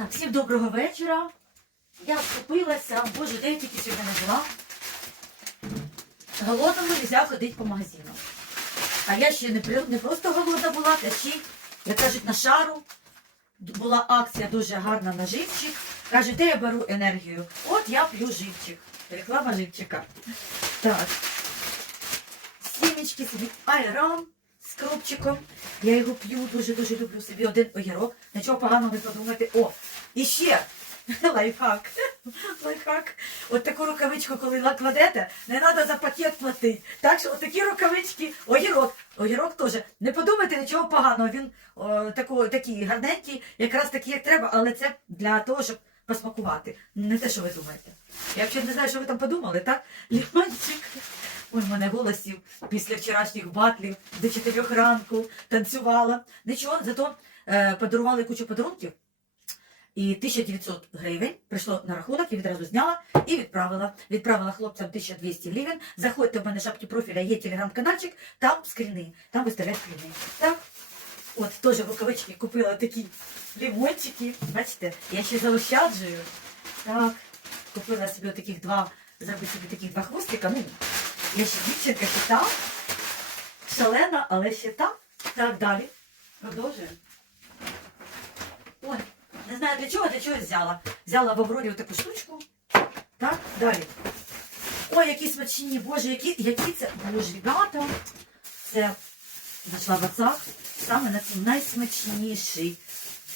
Так, всім доброго вечора. Я скупилася, боже, де я тільки сьогодні не була. Голодному нельзя ходити по магазинам. А я ще не, не просто голодна була, та ще, як кажуть, на шару. Була акція дуже гарна на живчик. Кажуть, де я беру енергію? От я п'ю живчик. Реклама живчика. Так. Сімечки собі айран з кропчиком. Я його п'ю, дуже-дуже люблю собі один огірок. Нічого поганого не подумайте. О, і ще лайфхак. Лайфхак. От таку рукавичку, коли накладете, не треба за пакет платити. Так що отакі рукавички, огірок. Огірок теж. Не подумайте нічого поганого. Він о, тако, такий гарненький, якраз такий, як треба, але це для того, щоб посмакувати. Не те, що ви думаєте. Я взагалі не знаю, що ви там подумали, так? Лімончик. Ой, мене голосів після вчорашніх батлів до 4 ранку танцювала. Нічого, зато е, подарували кучу подарунків. І 1900 гривень прийшло на рахунок, я відразу зняла і відправила. Відправила хлопцям 1200 гривень. Заходьте в мене в шапці профіля, є телеграм-канальчик, там скріни, там виставляють скріни. Так? От теж в рукавички купила такі лимончики. Бачите, я ще заощаджую. Так, купила собі таких два, зробити собі таких два хвостика. Ну, я ще дівчинка. Шалена, але ще там. Так, далі. Продовжуємо. Ой, не знаю для чого, для чого взяла. Взяла в Аврорі таку штучку. Так, далі. Ой, які смачні, боже, які, які це. Боже, ребята. Це знайшла в WhatsApp. Саме на цьому найсмачніший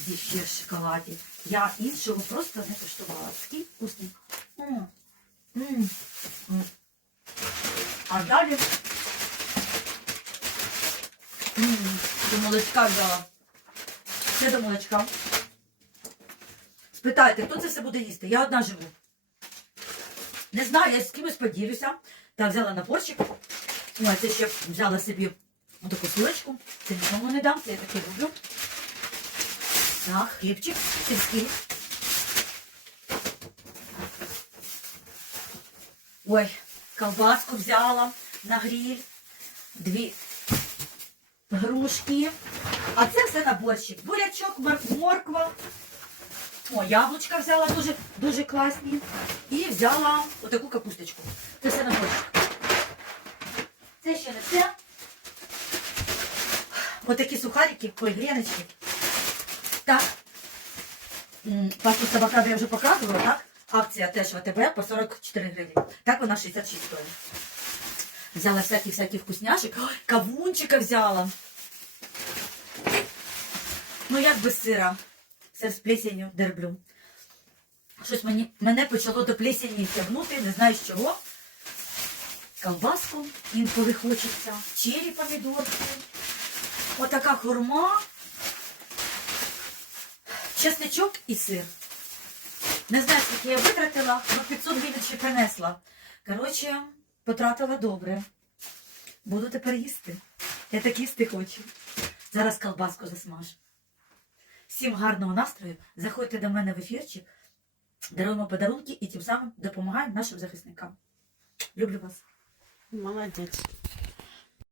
в шоколаді. Я іншого просто не коштувала. Такий вкусний. М. М. А далі. До молочка взяла. Це до молочка. Спитайте, хто це все буде їсти? Я одна живу. Не знаю, я з кимось поділюся. Так, взяла наборчик. Ой, це ще взяла собі таку силочку. Це нікому не дам, це я таке люблю. Так, хлібчик сільський. Ой, колбаску взяла на гриль. Дві грушки. А це все наборчик. Бурячок, морква. О, яблучка взяла дуже, дуже класні. І взяла отаку капусточку. Це все наборчик. Це ще не все. Отакі сухарики, ой, гріночки. Так. Пасту з я вже показувала, так? Акція теж в АТБ по 44 гривні. Так вона 66 стоїть. Взяла всяких-всяких вкусняшек. Ой, кавунчика взяла. Ну, як без сира. Сир з плесенью дерблю. Щось мені, мене почало до плесені тягнути, не знаю з чого. Колбаску інколи хочеться, чері помідорки. Отака хурма, чесничок і сир. Не знаю, скільки я витратила, але 500 гривень ще принесла. Коротше, потратила добре. Буду тепер їсти. Я так їсти хочу. Зараз колбаску засмажу. Всім гарного настрою. Заходьте до мене в ефірчик, даруємо подарунки і тим самим допомагаємо нашим захисникам. Люблю вас. Молодець.